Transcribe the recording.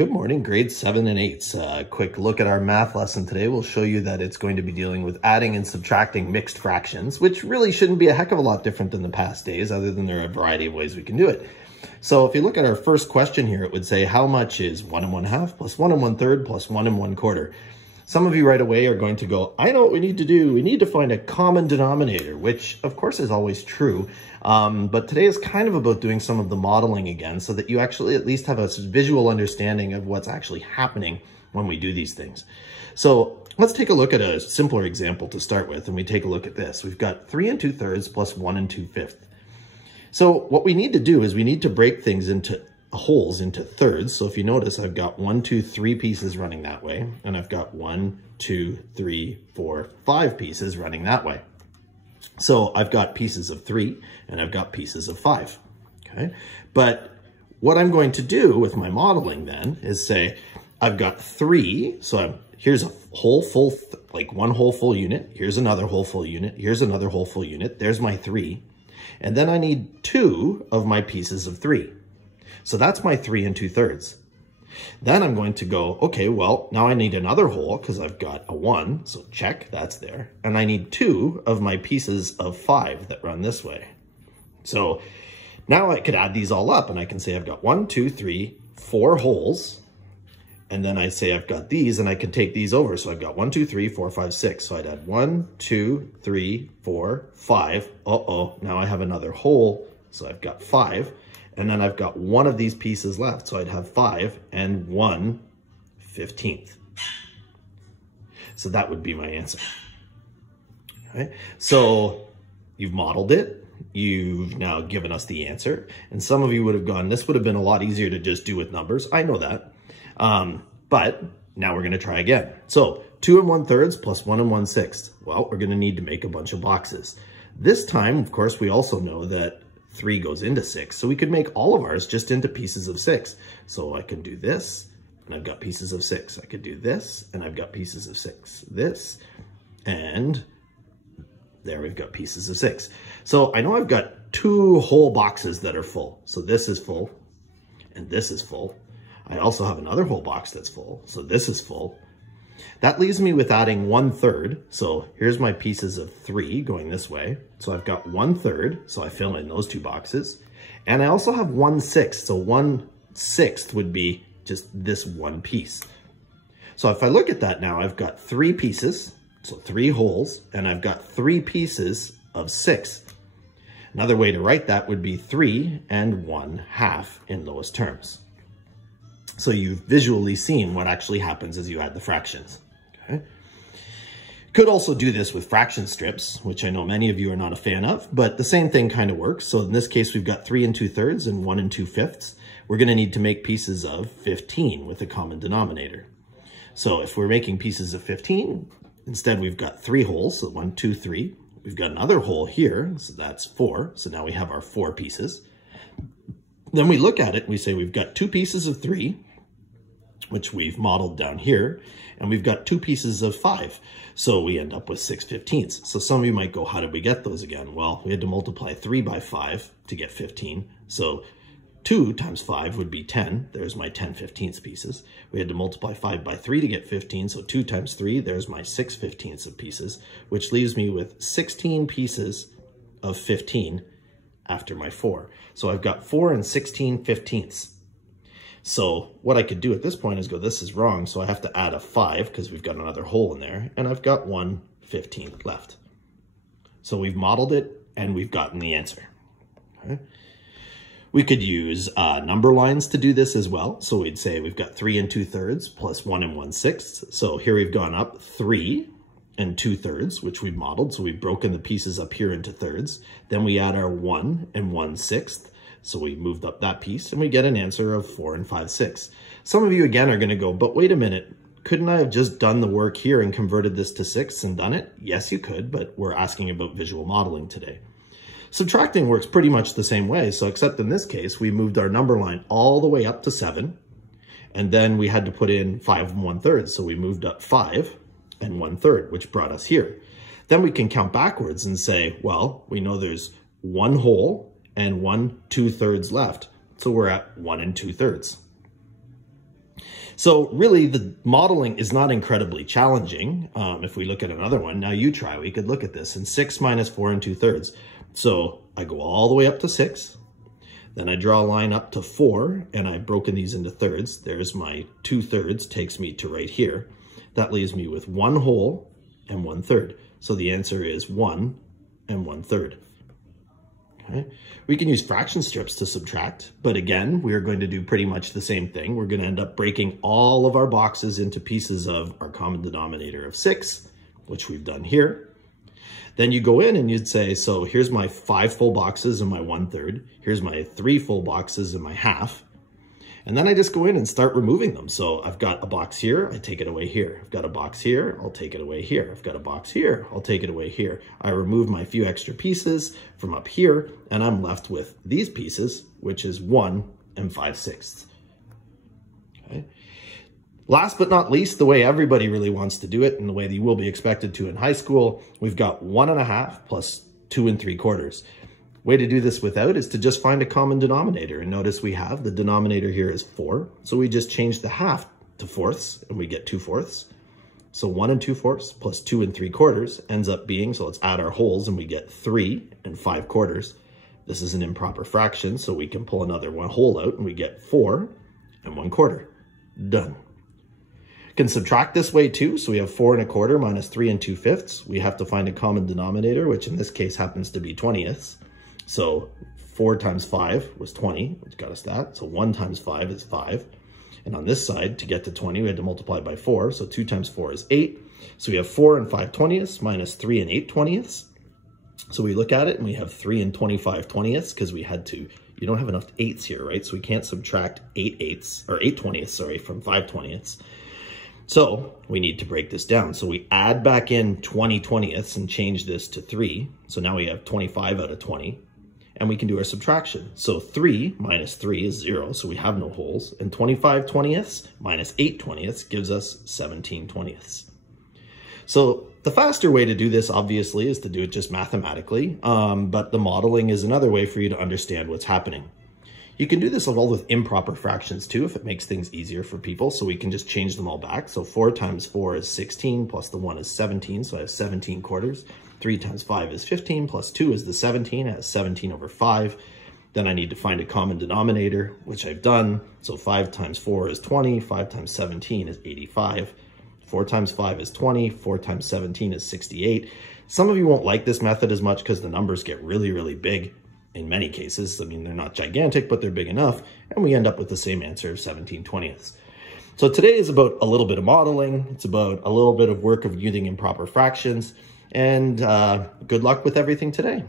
Good morning, grades 7 and 8. Quick look at our math lesson today. We'll show you that it's going to be dealing with adding and subtracting mixed fractions, which really shouldn't be a heck of a lot different than the past days, other than there are a variety of ways we can do it. So if you look at our first question here, it would say, how much is 1 1/2 plus 1 1/3 plus 1 1/4? Some of you right away are going to go, I know what we need to do. We need to find a common denominator, which of course is always true. But today is kind of about doing some of the modeling again so that you actually at least have a visual understanding of what's actually happening when we do these things. So let's take a look at a simpler example to start with. And we take a look at this. We've got 3 2/3 plus 1 2/5. So what we need to do is we need to break things into holes into thirds. So if you notice, I've got 1, 2, 3 pieces running that way, and I've got 1, 2, 3, 4, 5 pieces running that way. So I've got pieces of 3 and I've got pieces of 5. Okay, but what I'm going to do with my modeling then is say I've got 3. So here's a whole full, like one whole full unit. Here's another whole full unit. Here's another whole full unit. There's my 3. And then I need 2 of my pieces of 3. So that's my 3 2/3. Then I'm going to go, okay, well, now I need another whole because I've got a 1. So check, that's there. And I need 2 of my pieces of 5 that run this way. So now I could add these all up and I can say I've got 1, 2, 3, 4 holes. And then I say I've got these and I can take these over. So I've got 1, 2, 3, 4, 5, 6. So I'd add 1, 2, 3, 4, 5. Uh-oh, now I have another hole. So I've got 5. And then I've got one of these pieces left. So I'd have 5 and 1/15. So that would be my answer. Okay. So you've modeled it. You've now given us the answer. And some of you would have gone, this would have been a lot easier to just do with numbers. I know that. But now we're going to try again. So 2 1/3 plus 1 1/6. Well, we're going to need to make a bunch of boxes. This time, of course, we also know that 3 goes into 6. So we could make all of ours just into pieces of 6. So I can do this, and I've got pieces of 6. I could do this, and I've got pieces of 6. This, and there we've got pieces of 6. So I know I've got 2 whole boxes that are full. So this is full, and this is full. I also have another whole box that's full. So this is full. That leaves me with adding 1/3. So here's my pieces of 3 going this way. So I've got 1/3. So I fill in those 2 boxes. And I also have 1/6. So 1/6 would be just this one piece. So if I look at that now, I've got 3 pieces. So 3 holes. And I've got 3 pieces of 6. Another way to write that would be 3 and 1/2 in those terms. So you've visually seen what actually happens as you add the fractions. Okay. Could also do this with fraction strips, which I know many of you are not a fan of, but the same thing kind of works. So in this case, we've got 3 2/3 and 1 2/5. We're going to need to make pieces of 15 with a common denominator. So if we're making pieces of 15, instead we've got 3 holes, so 1, 2, 3. We've got another hole here, so that's 4. So now we have our 4 pieces. Then we look at it and we say we've got 2 pieces of 3, which we've modeled down here, and we've got 2 pieces of 5. So we end up with 6/15. So some of you might go, how did we get those again? Well, we had to multiply 3 by 5 to get 15. So 2 times 5 would be 10. There's my 10/15 pieces. We had to multiply 5 by 3 to get 15. So 2 times 3, there's my 6/15 of pieces, which leaves me with 16 pieces of 15 after my 4. So I've got 4 and 16/15. So what I could do at this point is go, this is wrong. So I have to add a 5 because we've got another hole in there, and I've got 1/15 left. So we've modeled it and we've gotten the answer. Okay. We could use number lines to do this as well. So we'd say we've got 3 2/3 plus 1 1/6. So here we've gone up 3 2/3, which we've modeled. So we've broken the pieces up here into thirds. Then we add our 1 1/6. So we moved up that piece and we get an answer of 4 5/6. Some of you again are going to go, but wait a minute, couldn't I have just done the work here and converted this to 6 and done it? Yes, you could, but we're asking about visual modeling today. Subtracting works pretty much the same way. So except in this case, we moved our number line all the way up to 7. And then we had to put in 5 1/3. So we moved up 5 and 1/3, which brought us here. Then we can count backwards and say, well, we know there's 1 hole and 1 2/3 left. So we're at 1 2/3. So really the modeling is not incredibly challenging. If we look at another one, now you try, we could look at this, and 6 minus 4 2/3. So I go all the way up to 6, then I draw a line up to 4, and I've broken these into thirds. There's my 2/3, takes me to right here. That leaves me with 1 whole and 1/3. So the answer is 1 and 1/3. Okay. We can use fraction strips to subtract, but again, we're going to do pretty much the same thing. We're going to end up breaking all of our boxes into pieces of our common denominator of 6, which we've done here. Then you go in and you'd say, so here's my 5 full boxes and my 1/3. Here's my 3 full boxes and my half. And then I just go in and start removing them. So I've got a box here, I take it away here. I've got a box here, I'll take it away here. I've got a box here, I'll take it away here. I remove my few extra pieces from up here, and I'm left with these pieces, which is 1 and 5/6. Okay. Last but not least, the way everybody really wants to do it, and the way that you will be expected to in high school, we've got 1 1/2 plus 2 3/4. Way to do this without is to just find a common denominator. And notice we have the denominator here is 4. So we just change the half to fourths and we get 2/4. So 1 2/4 plus 2 3/4 ends up being, so let's add our wholes and we get 3 5/4. This is an improper fraction, so we can pull another one whole out and we get 4 1/4. Done. Can subtract this way too. So we have 4 1/4 minus 3 2/5. We have to find a common denominator, which in this case happens to be 20ths. So 4 times 5 was 20, which got us that. So 1 times 5 is 5. And on this side, to get to 20, we had to multiply by 4. So 2 times 4 is 8. So we have 4 5/20 minus 3 8/20. So we look at it and we have 3 25/20 because we had to, you don't have enough 8s here, right? So we can't subtract 8 8s, or 8/20, sorry, from 5/20. So we need to break this down. So we add back in 20/20 and change this to 3. So now we have 25 out of 20. And we can do our subtraction. So 3 minus 3 is 0, so we have no wholes. And 25/20 minus 8/20 gives us 17/20. So the faster way to do this, obviously, is to do it just mathematically. But the modeling is another way for you to understand what's happening. You can do this all with improper fractions too, if it makes things easier for people. So we can just change them all back. So 4 times 4 is 16, plus the 1 is 17, so I have 17/4. 3 times 5 is 15, plus 2 is the 17, I have 17/5. Then I need to find a common denominator, which I've done. So 5 times 4 is 20, 5 times 17 is 85. 4 times 5 is 20, 4 times 17 is 68. Some of you won't like this method as much because the numbers get really, really big in many cases. I mean, they're not gigantic, but they're big enough, and we end up with the same answer of 17/20. So today is about a little bit of modeling. It's about a little bit of work of using improper fractions, and good luck with everything today.